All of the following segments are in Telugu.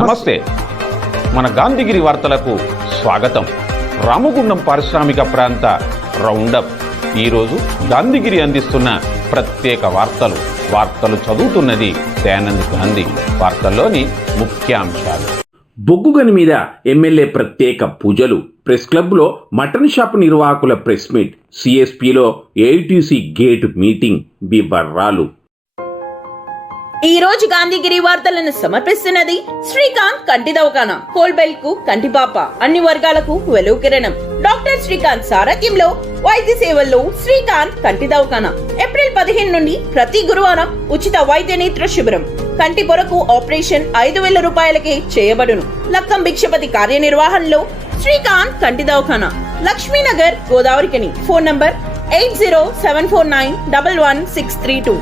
నమస్తే. మన గాంధీగిరి వార్తలకు స్వాగతం. రామగుండం పారిశ్రామిక ప్రాంత రౌండప్. ఈరోజు గాంధీగిరి అందిస్తున్న ప్రత్యేక వార్తలు చదువుతున్నది దయానంద్ గాంధీ. వార్తల్లోని ముఖ్యాంశాలు. బొగ్గుగని మీద ఎమ్మెల్యే ప్రత్యేక పూజలు, ప్రెస్ క్లబ్లో మటన్ షాప్ నిర్వాహకుల ప్రెస్ మీట్, సిఎస్పిలో ఏఐటీసీ గేట్ మీటింగ్ వివరాలు. ఈ రోజు గాంధీగిరి వార్తలను సమర్పిస్తున్నది శ్రీకాంత్ కంటి దవాఖానా. కోల్బెల్ కు కంటిపాప, అన్ని వర్గాలకు వెలుగు కిరణం. డాక్టర్ శ్రీకాంత్ సారథ్యంలో వైద్య సేవల్లో శ్రీకాంత్ కంటి దవాఖానా. ఏప్రిల్ 15 నుండి ప్రతి గురువారం ఉచిత వైద్య నేత్ర శిబిరం. కంటి పొరకు ఆపరేషన్ 5,000 రూపాయలకే చేయబడును. లక్కం భిక్షపతి కార్యనిర్వహణలో శ్రీకాంత్ కంటి దవాఖానా, Lakshminagar, Godavarikhani. Phone number 8074911632.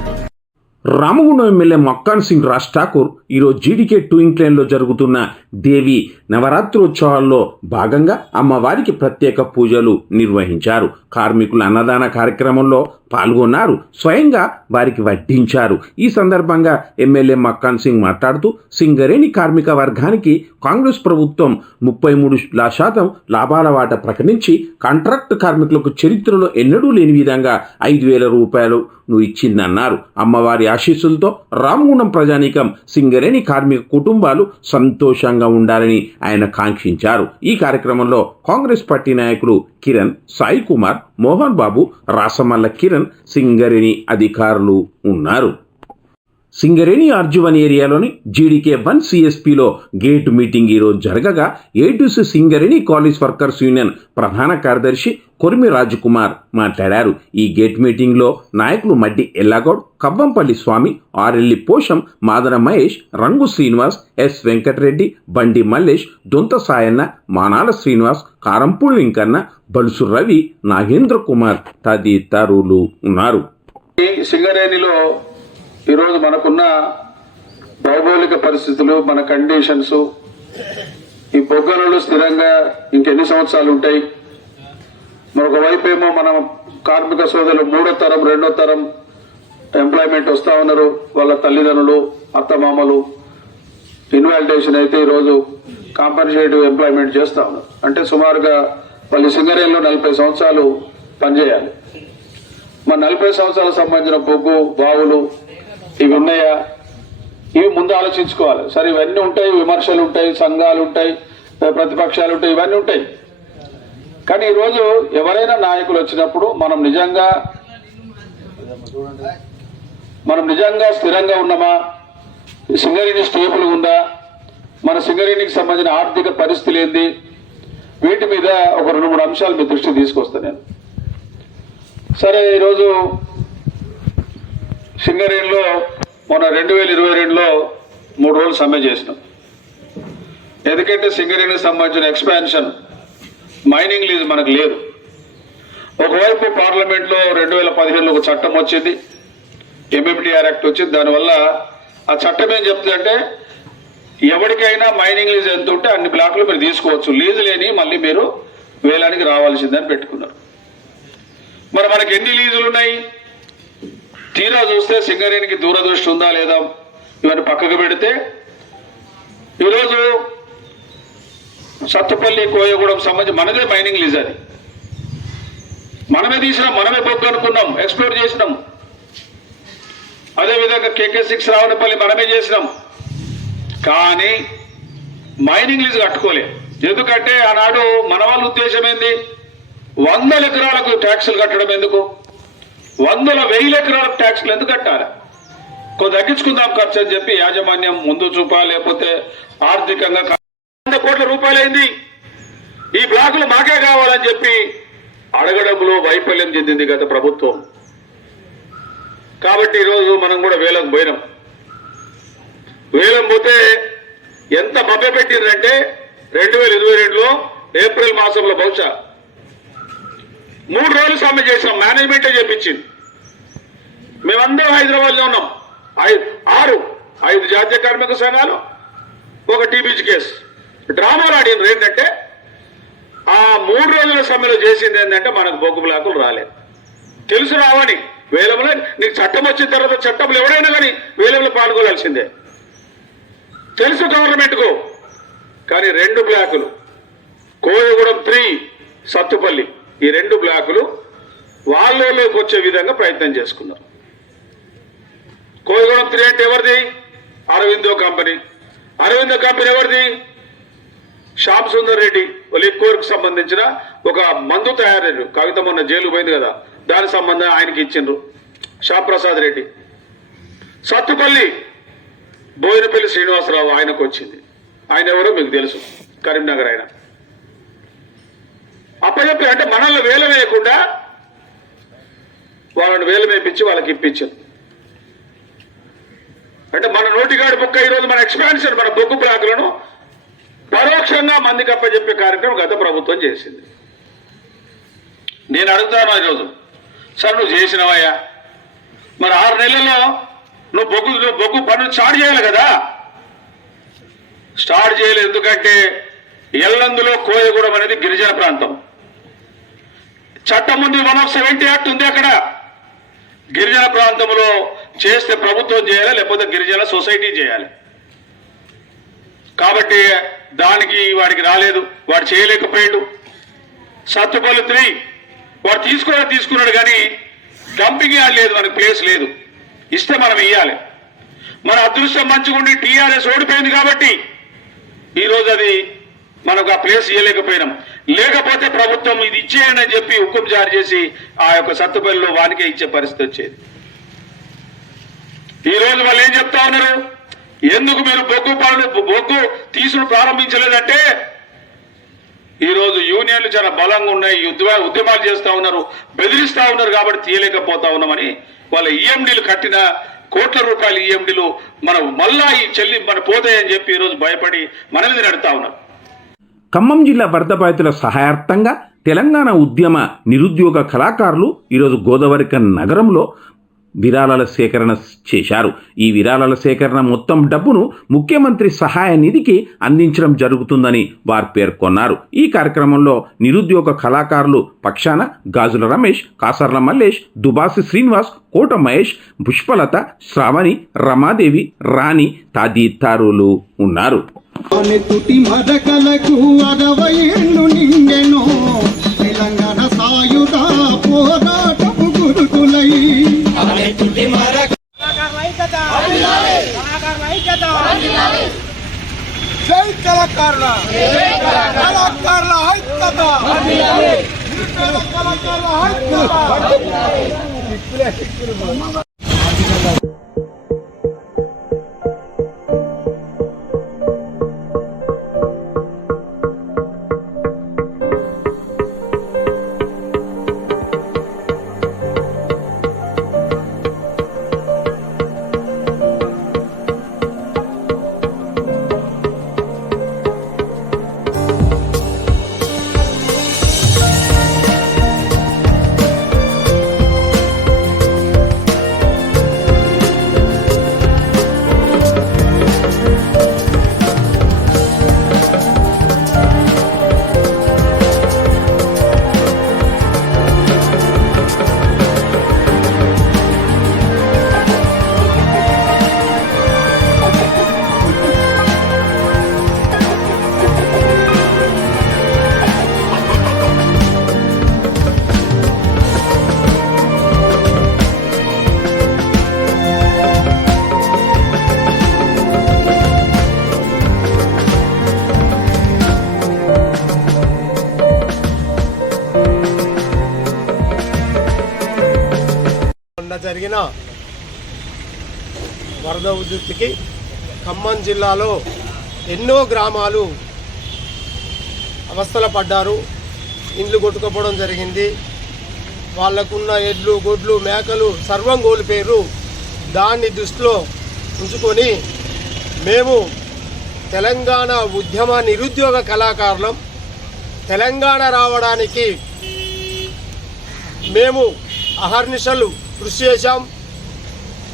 Ramagundam MLA Makkan Singh Raj Thakur ఈరోజు జీడీకే ట్వింక్ లైన్లో జరుగుతున్న దేవి నవరాత్రోత్సవాల్లో భాగంగా అమ్మవారికి ప్రత్యేక పూజలు నిర్వహించారు. కార్మికుల అన్నదాన కార్యక్రమంలో పాల్గొన్నారు. స్వయంగా వారికి వడ్డించారు. ఈ సందర్భంగా ఎమ్మెల్యే మక్కాన్ సింగ్ మాట్లాడుతూ, సింగరేణి కార్మిక వర్గానికి కాంగ్రెస్ ప్రభుత్వం 33% లాభాల వాటా ప్రకటించి కాంట్రాక్ట్ కార్మికులకు చరిత్రలో ఎన్నడూ లేని విధంగా 5,000 రూపాయలు ఇచ్చిందన్నారు. అమ్మవారి ఆశీస్సులతో రామగుండం ప్రజానీకం, సింగరేణి కార్మిక కుటుంబాలు సంతోషంగా ఉండాలని ఆయన కాంక్షించారు. ఈ కార్యక్రమంలో కాంగ్రెస్ పార్టీ నాయకులు కిరణ్, సాయి కుమార్, మోహన్ బాబు, రాసమల్ల కిరణ్, సింగరేణి అధికారులు ఉన్నారు. సింగరేణి ఆర్జీవన్ ఏరియాలోని జీడీకే 1 సిఎస్పిలో గేట్ మీటింగ్ ఈరోజు జరగగా, ATC Singareni college workers union ప్రధాన కార్యదర్శి కొరిమి రాజకుమార్ మాట్లాడారు. ఈ గేట్ మీటింగ్లో నాయకులు మడ్డి ఎల్లాగౌడ్, కవ్వంపల్లి స్వామి, ఆరెల్లి పోషం, మాదన మహేష్, రంగు శ్రీనివాస్, ఎస్ వెంకటరెడ్డి, బండి మల్లేష్, దొంత సాయన్న, మానాల శ్రీనివాస్, కారంపూడి వెంకన్న, బలుసు రవి, నాగేంద్ర కుమార్ తదితరులు ఉన్నారు. సింగరేణిలో ఈరోజు మనకున్న భౌగోళిక పరిస్థితులు, మన కండిషన్స్, ఈ బొగ్గనులు స్థిరంగా ఇంకెన్ని సంవత్సరాలు ఉంటాయి. మరొక వైపు ఏమో మనం కార్మిక సోదరులు 3వ తరం 2వ తరం ఎంప్లాయ్మెంట్ వస్తా ఉన్నారు. వాళ్ళ తల్లిదండ్రులు, అత్తమామలు ఇన్వాలిడేషన్ అయితే ఈరోజు కాంపన్సేటివ్ ఎంప్లాయ్మెంట్ చేస్తా ఉన్నారు. అంటే సుమారుగా వాళ్ళు సింగరేణిలో 40 సంవత్సరాలు పనిచేయాలి. మన 40 సంవత్సరాలకు సంబంధించిన బొగ్గు బావులు ఇవి ఉన్నాయా, ఇవి ముందు ఆలోచించుకోవాలి. సరే, ఇవన్నీ ఉంటాయి, విమర్శలు ఉంటాయి, సంఘాలు ఉంటాయి, ప్రతిపక్షాలు ఉంటాయి, ఇవన్నీ ఉంటాయి. కానీ ఈరోజు ఎవరైనా నాయకులు వచ్చినప్పుడు మనం నిజంగా స్థిరంగా ఉన్నామా, సింగరేణి స్టేబుల్ ఉందా, మన సింగరేణికి సంబంధించిన ఆర్థిక పరిస్థితులు ఏంది, వీటి మీద ఒక 2-3 అంశాలు మీ దృష్టికి తీసుకొస్తాను నేను. సరే, ఈరోజు సింగరేణిలో మొన్న 2022లో 3 రోజులు సమ్మె చేసినాం. ఎందుకంటే సింగరేణికి సంబంధించిన ఎక్స్పాన్షన్, మైనింగ్ లీజ్ మనకు లేదు. ఒకవైపు పార్లమెంట్లో 2015లో ఒక చట్టం వచ్చింది, ఎంఎంటీఆర్ యాక్ట్ వచ్చింది. దానివల్ల ఆ చట్టం ఏం చెప్తుందంటే, ఎవరికైనా మైనింగ్ లీజ్ ఎంత ఉంటే అన్ని బ్లాక్లు మీరు తీసుకోవచ్చు, లీజు లేని మళ్ళీ మీరు వేలానికి రావాల్సిందని పెట్టుకున్నారు. మరి మనకి ఎన్ని లీజులు ఉన్నాయి? తీరా చూస్తే సింగరేణికి దూరదృష్టి ఉందా లేదా ఇవన్నీ పక్కకు పెడితే, ఈరోజు సత్తుపల్లి, కోయగూడెం సంబంధించి మనదే మైనింగ్ లీజ్. అది మనమే తీసినాం, మనమే బొగ్గు అనుకున్నాం, ఎక్స్ప్లోర్ చేసినాం. అదేవిధంగా KK6 రావణపల్లి మనమే చేసినాం. కానీ మైనింగ్ లీజ్ కట్టుకోలేదు. ఎందుకంటే ఆనాడు మన వాళ్ళ ఉద్దేశం ఏంది, 100 ఎకరాలకు ట్యాక్సులు కట్టడం ఎందుకు, 100,000 ఎకరాలకు ట్యాక్సులు ఎందుకు కట్టాలి, కొంత తగ్గించుకుందాం ఖర్చు అని చెప్పి యాజమాన్యం ముందు చూపా, లేకపోతే ఆర్థికంగా 100 కోట్ల రూపాయలైంది, ఈ బ్లాకులు మాకే కావాలని చెప్పి అడగడంలో వైఫల్యం చెందింది గత ప్రభుత్వం. కాబట్టి ఈరోజు మనం కూడా వేలం పోయినాం. వేలం పోతే ఎంత మభ్య పెట్టిందంటే 2022లో ఏప్రిల్ మాసంలో బహుశా 3 రోజులు సమ్మె చేసాం. మేనేజ్మెంటే చెప్పించింది. మేమందరం హైదరాబాద్లో ఉన్నాం. 5 జాతీయ కార్మిక సంఘాలు, ఒక టీబీజీ కేసు డ్రామాలు ఆడినారు. ఏంటంటే ఆ 3 రోజుల సమ్మెలో చేసింది ఏంటంటే, మనకు బొగ్గు బ్లాకులు రాలేదు, తెలుసు రావని. వేలంలో నీకు చట్టం వచ్చిన తర్వాత చట్టంలో ఎవడైనా కానీ వేలంలో పాల్గొనాల్సిందే. తెలుసు గవర్నమెంట్కు. కానీ 2 బ్లాకులు కోయగూడెం 3 సత్తుపల్లి ఈ 2 బ్లాకులు వాళ్ళలోకి వచ్చే విధంగా ప్రయత్నం చేసుకున్నారు. కోయగూడెం 3 అంటే ఎవరిది? అరవిందో కంపెనీ. అరవిందో కంపెనీ ఎవరిది? శ్యామ్ సుందర్ రెడ్డి లిక్కోర్కు సంబంధించిన ఒక మందు తయారు. కవిత మొన్న జైలు పోయింది కదా, దాని సంబంధం ఆయనకి ఇచ్చిండ్రు శ్యామ్ ప్రసాద్ రెడ్డి. సత్తుపల్లి బోయినపల్లి శ్రీనివాసరావు ఆయనకు వచ్చింది. ఆయన ఎవరో మీకు తెలుసు, కరీంనగర్ ఆయన. అప్పచెప్పి అంటే మనల్ని వేల వేయకుండా వాళ్ళని వేలు వేపించి వాళ్ళకి ఇప్పించారు. అంటే మన నోటిగాడి బుక్క ఈరోజు మన ఎక్స్పాన్షన్, మన బొగ్గు బ్లాకులను పరోక్షంగా మందికి అప్పచెప్పే కార్యక్రమం గత ప్రభుత్వం చేసింది. నేను అడుగుతాను ఈరోజు, సార్ నువ్వు చేసినవయ్యా, మరి 6 నెలల్లో నువ్వు బొగ్గు పనులు స్టార్ట్ చేయాలి కదా. స్టార్ట్ చేయలేదు. ఎందుకంటే ఎల్లందులో కోయగూడెం అనేది గిరిజన ప్రాంతం. చట్టం ఉంది, 170 యాక్ట్ ఉంది అక్కడ. గిరిజన ప్రాంతంలో చేస్తే ప్రభుత్వం చేయాలి, లేకపోతే గిరిజన సొసైటీ చేయాలి. కాబట్టి దానికి వాడికి రాలేదు, వాడు చేయలేకపోయాడు. సత్తుపల్లి 3 వాడు తీసుకున్నాడు కానీ డంపింగ్ యార్డ్ లేదు, మనకు ప్లేస్ లేదు. ఇస్తే మనం ఇయ్యాలి. మన అదృష్టం మంచిగుండి టీఆర్ఎస్ ఓడిపోయింది కాబట్టి ఈరోజు అది మనకు ఆ ప్లేస్ ఇవ్వలేకపోయినాం. లేకపోతే ప్రభుత్వం ఇది ఇచ్చేయండి అని చెప్పి హుకుం జారీ చేసి ఆ యొక్క సత్తుపల్లిలో వానికే ఇచ్చే పరిస్థితి వచ్చేది. ఈ రోజు వాళ్ళు ఏం చెప్తా ఉన్నారు, ఎందుకు మీరు బొగ్గు తీసుడు ప్రారంభించలేదంటే ఈ రోజు యూనియన్లు చాలా బలంగా ఉన్నాయి, ఉద్యమాలు చేస్తా ఉన్నారు, బెదిరిస్తా ఉన్నారు కాబట్టి తీయలేకపోతా ఉన్నామని వాళ్ళ ఈఎండీలు కట్టిన కోట్ల రూపాయల ఈఎండీలు మనం మళ్ళా ఈ మన పోతాయని చెప్పి ఈరోజు భయపడి మన మీద నడుతా ఉన్నారు. ఖమ్మం జిల్లా వరద బాధితుల సహాయార్థంగా తెలంగాణ ఉద్యమ నిరుద్యోగ కళాకారులు ఈరోజు గోదావరిఖన్ నగరంలో విరాళాల సేకరణ చేశారు. ఈ విరాళాల సేకరణ మొత్తం డబ్బును ముఖ్యమంత్రి సహాయ నిధికి అందించడం జరుగుతుందని వారు పేర్కొన్నారు. ఈ కార్యక్రమంలో నిరుద్యోగ కళాకారులు పక్షాన గాజుల రమేష్, కాసర్ల మల్లేష్, దుబాసి శ్రీనివాస్, కోట మహేష్, పుష్పలత, శ్రావణి, రమాదేవి, రాణి తదితరులు ఉన్నారు. తుటి మదకలకు 60 ఏళ్ళు నిండెను తెలంగాణ సాయుధ పోరాటపు గురుతులై జై కళాకారుల ఐక్యత, జరిగిన వరద ఉధృతికి ఖమ్మం జిల్లాలో ఎన్నో గ్రామాలు అవస్థలు పడ్డారు. ఇండ్లు కొట్టుకుపోవడం జరిగింది. వాళ్ళకున్న ఎడ్లు, గొడ్లు, మేకలు సర్వం కోల్పోయారు. దాన్ని దృష్టిలో ఉంచుకొని మేము తెలంగాణ ఉద్యమ నిరుద్యోగ కళాకారులం, తెలంగాణ రావడానికి మేము అహర్నిశలు కృషి చేశాం.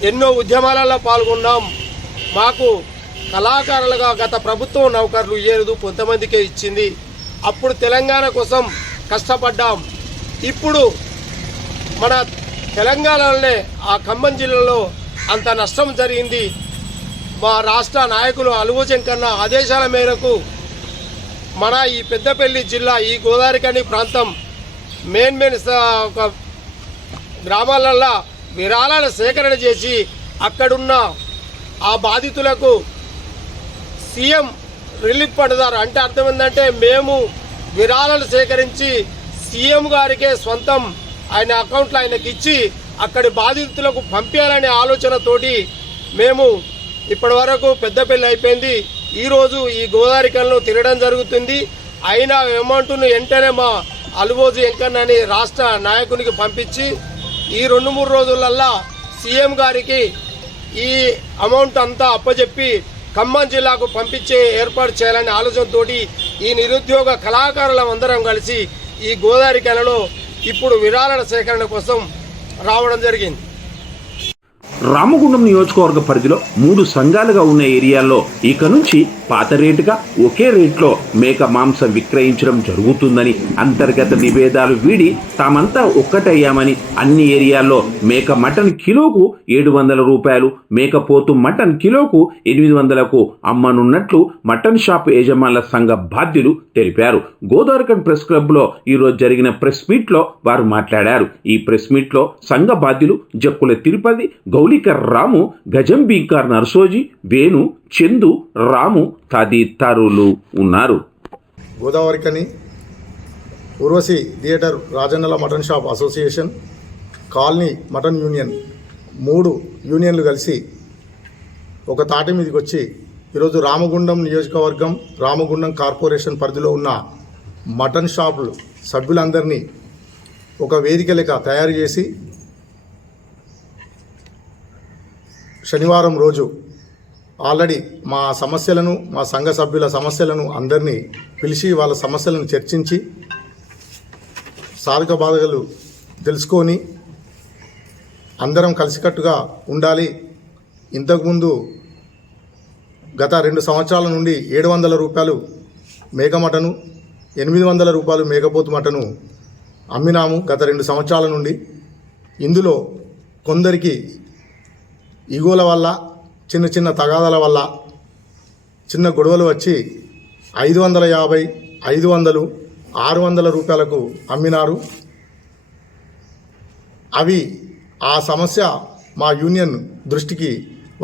ఎన్నో ఉద్యమాలలో పాల్గొన్నాం. మాకు కళాకారులుగా గత ప్రభుత్వం నౌకర్లు ఇయ్యలేదు, కొంతమందికే ఇచ్చింది. అప్పుడు తెలంగాణ కోసం కష్టపడ్డాం. ఇప్పుడు మన తెలంగాణలోనే ఆ ఖమ్మం జిల్లాలో అంత నష్టం జరిగింది. మా రాష్ట్ర నాయకులు అలుగు శంకన్న ఆదేశాల మేరకు మన ఈ పెద్దపల్లి జిల్లా ఈ గోదావరికని ప్రాంతం మెయిన్ ఒక గ్రామాలల్లో విరాళాల సేకరణ చేసి అక్కడున్న ఆ బాధితులకు సీఎం రిలీఫ్ పడతారు. అంటే అర్థం ఏంటంటే మేము విరాళాలు సేకరించి సీఎం గారికే సొంతం ఆయన అకౌంట్లో ఆయనకి ఇచ్చి అక్కడి బాధితులకు పంపించాలనే ఆలోచనతోటి మేము ఇప్పటి వరకు పెద్దపల్లి అయిపోయింది. ఈరోజు ఈ గోదావరికల్లో తిరగడం జరుగుతుంది. అయినా అమౌంట్ను వెంటనే మా అలుబోజు వెంకన్నని రాష్ట్ర నాయకునికి పంపించి ఈ 2-3 రోజులల్లా సీఎం గారికి ఈ అమౌంట్ అంతా అప్పచెప్పి ఖమ్మం జిల్లాకు పంపించే ఏర్పాటు చేయాలనే ఆలోచనతోటి ఈ నిరుద్యోగ కళాకారులం అందరం కలిసి ఈ గోదావరికలలో ఇప్పుడు విరాళాల సేకరణ కోసం రావడం జరిగింది. రామగుండం నియోజకవర్గ పరిధిలో 3 సంఘాలుగా ఉన్న ఏరియాల్లో ఇక నుంచి పాత రేటుగా ఒకే రేట్లో మేక మాంసం విక్రయించడం జరుగుతుందని, అంతర్గత విభేదాలు వీడి తామంతా ఒక్కటయ్యామని, అన్ని ఏరియాల్లో మేక మటన్ కిలోకు 700 రూపాయలు, మేకపోతు మటన్ కిలోకు 800కు అమ్మనున్నట్లు మటన్ షాప్ యజమానుల సంఘ బాధ్యులు తెలిపారు. గోదావరికన్ ప్రెస్ క్లబ్లో ఈరోజు జరిగిన ప్రెస్ మీట్లో వారు మాట్లాడారు. ఈ ప్రెస్ మీట్లో సంఘ బాధ్యులు జక్కుల తిరుపతి, గౌలికర్ రాము, గజంబీకర్ నర్సోజీ, వేణు, చందు, రాము తదితరులు ఉన్నారు. గోదావరికని ఉర్వశి థియేటర్, రాజన్నల mutton shop association, colony mutton union 3 యూనియన్లు కలిసి ఒక తాటి మీదకి వచ్చి ఈరోజు రామగుండం నియోజకవర్గం, రామగుండం కార్పొరేషన్ పరిధిలో ఉన్న మటన్ షాపులు సభ్యులందరినీ ఒక వేదిక లెక్క తయారు చేసి శనివారం రోజు ఆల్రెడీ మా సమస్యలను, మా సంఘ సభ్యుల సమస్యలను అందరినీ పిలిచి వాళ్ళ సమస్యలను చర్చించి సాధక బాధలు తెలుసుకొని అందరం కలిసికట్టుగా ఉండాలి. ఇంతకుముందు గత 2 సంవత్సరాల నుండి 700 రూపాయలు మేక మటను, 800 రూపాయలు మేకపోతు మటను అమ్మినాము గత 2 సంవత్సరాల నుండి. ఇందులో కొందరికి ఈగోల వల్ల, చిన్న చిన్న తగాదాల వల్ల చిన్న గొడవలు వచ్చి 550, 500, 600 రూపాయలకు అమ్మినారు. అవి ఆ సమస్య మా యూనియన్ దృష్టికి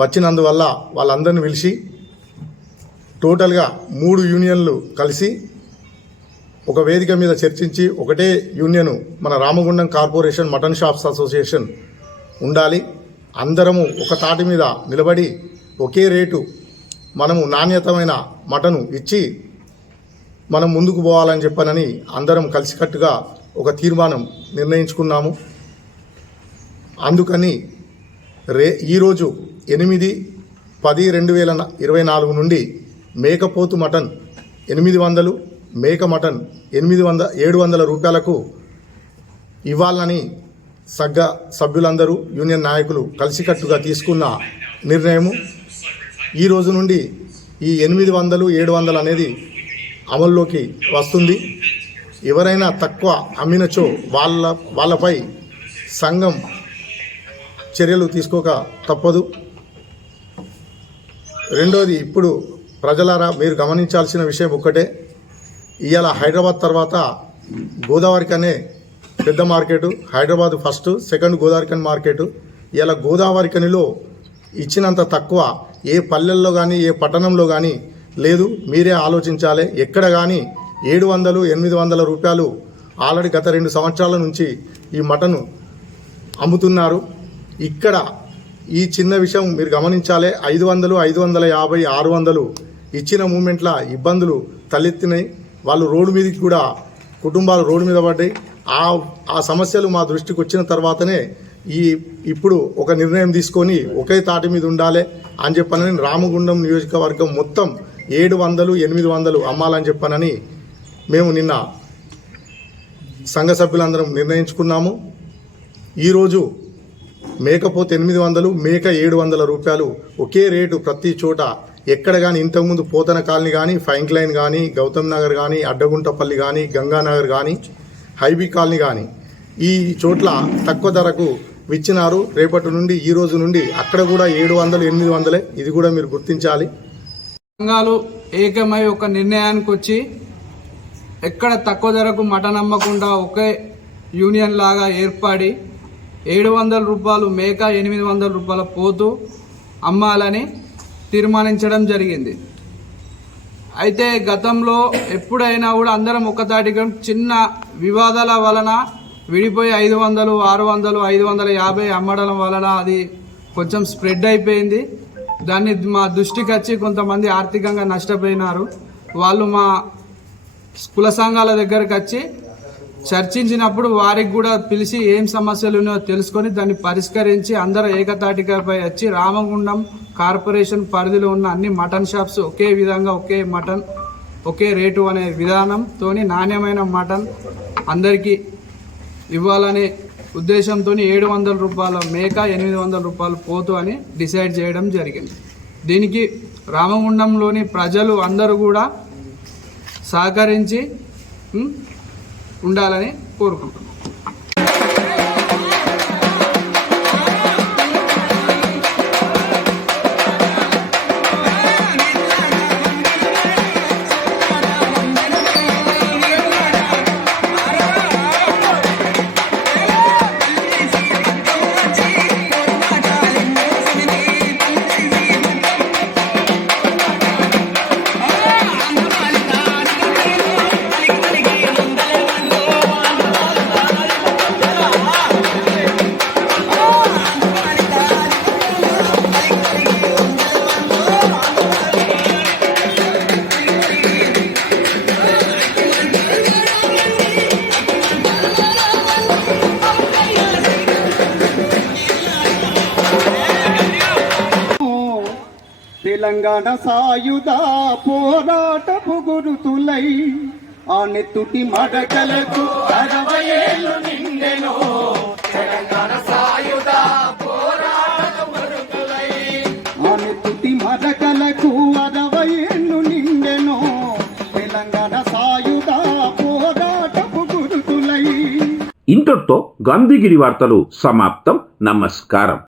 వచ్చినందువల్ల వాళ్ళందరిని పిలిచి టోటల్గా 3 యూనియన్లు కలిసి ఒక వేదిక మీద చర్చించి ఒకటే యూనియను మన Ramagundam corporation mutton shops association ఉండాలి. అందరము ఒక తాటి మీద నిలబడి ఒకే రేటు మనము నాణ్యతమైన మటను ఇచ్చి మనం ముందుకు పోవాలని చెప్పనని అందరం కలిసికట్టుగా ఒక తీర్మానం నిర్ణయించుకున్నాము. అందుకని ఈరోజు 8/10/2024 నుండి మేకపోతు మటన్ 800, మేక మటన్ 700 రూపాయలకు ఇవ్వాలని సభ్యులందరూ, యూనియన్ నాయకులు కలిసికట్టుగా తీసుకున్న నిర్ణయము. ఈ రోజు నుండి ఈ 800, 700 అనేది అమల్లోకి వస్తుంది. ఎవరైనా తక్కువ అమ్మినచో వాళ్ళపై సంఘం చర్యలు తీసుకోక తప్పదు. రెండోది, ఇప్పుడు ప్రజలారా మీరు గమనించాల్సిన విషయం ఒక్కటే, ఇవాళ హైదరాబాద్ తర్వాత గోదావరికనే పెద్ద market, Hyderabad first, second గోదావరికన్ market. ఇలా గోదావరికనిలో ఇచ్చినంత తక్కువ ఏ పల్లెల్లో కానీ ఏ పట్టణంలో కానీ లేదు. మీరే ఆలోచించాలి. ఎక్కడ కానీ 700, 800 రూపాయలు ఆల్రెడీ గత 2 సంవత్సరాల నుంచి ఈ మటను అమ్ముతున్నారు. ఇక్కడ ఈ చిన్న విషయం మీరు గమనించాలి. 500, 550, 600 ఇచ్చిన మూమెంట్ల ఇబ్బందులు తలెత్తినాయి. వాళ్ళు రోడ్డు మీదకి కూడా, కుటుంబాలు రోడ్డు మీద పడ్డాయి. ఆ సమస్యలు మా దృష్టికి వచ్చిన తర్వాతనే ఇప్పుడు ఒక నిర్ణయం తీసుకొని ఒకే తాటి మీద ఉండాలి అని చెప్పనని రామగుండం నియోజకవర్గం మొత్తం 700, 800 అమ్మాలని చెప్పనని మేము నిన్న సంఘ సభ్యులందరం నిర్ణయించుకున్నాము. ఈరోజు మేకపోతే 800, మేక 700 రూపాయలు ఒకే రేటు ప్రతి చోట. ఎక్కడ కానీ ఇంతకుముందు పోతన కాలనీ కానీ, ఫైంక్ లైన్ కానీ, గౌతమ్ నగర్ కానీ, అడ్డగుంటపల్లి కానీ, గంగానగర్ కానీ, హైబీ కాలనీ కానీ ఈ చోట్ల తక్కువ ధరకు ఇచ్చినారు. రేపటి నుండి ఈ రోజు నుండి అక్కడ కూడా 700 800 ఇది కూడా మీరు గుర్తించాలి. సంఘాలు ఏకమై ఒక నిర్ణయానికి వచ్చి ఎక్కడ తక్కువ ధరకు మటన్ అమ్మకుండా ఒకే యూనియన్ లాగా ఏర్పడి 700 రూపాయలు మేక 800 రూపాయల పోతు అమ్మాలని తీర్మానించడం జరిగింది. అయితే గతంలో ఎప్పుడైనా కూడా అందరం ఒకతాటిగా చిన్న వివాదాల వలన విడిపోయి 500, 600, 550 అమ్మడం వలన అది కొంచెం స్ప్రెడ్ అయిపోయింది. దాన్ని మా దృష్టికి వచ్చి కొంతమంది ఆర్థికంగా నష్టపోయినారు. వాళ్ళు మా కుల సంఘాల దగ్గరకు వచ్చి చర్చించినప్పుడు వారికి కూడా పిలిచి ఏం సమస్యలు ఉన్నాయో తెలుసుకొని దాన్ని పరిష్కరించి అందరూ ఏకతాటికపై వచ్చి రామగుండం కార్పొరేషన్ పరిధిలో ఉన్న అన్ని మటన్ షాప్స్ ఒకే విధంగా ఒకే మటన్ ఒకే రేటు అనే విధానంతో నాణ్యమైన మటన్ అందరికీ ఇవ్వాలనే ఉద్దేశంతో 700 రూపాయల మేక 800 రూపాయలు పోతు అని డిసైడ్ చేయడం జరిగింది. దీనికి రామగుండంలోని ప్రజలు అందరూ కూడా సహకరించి ఉండాలని కోరుకుంటున్నాం. తెలంగాణ సాయుధ పోరాటపు గురుతులై ఆ నెత్తుటి మడకలకు 60 ఏళ్ళు నిండెను. తెలంగాణ సాయుధ పోరాటపు గురుతులై ఆ నెత్తుటి మడకలకు 60 ఏళ్ళు నిండెను. తెలంగాణ సాయుధ పోరాటపు గురుతులై. ఇంతటితో గాంధీగిరి వార్తలు సమాప్తం. నమస్కారం.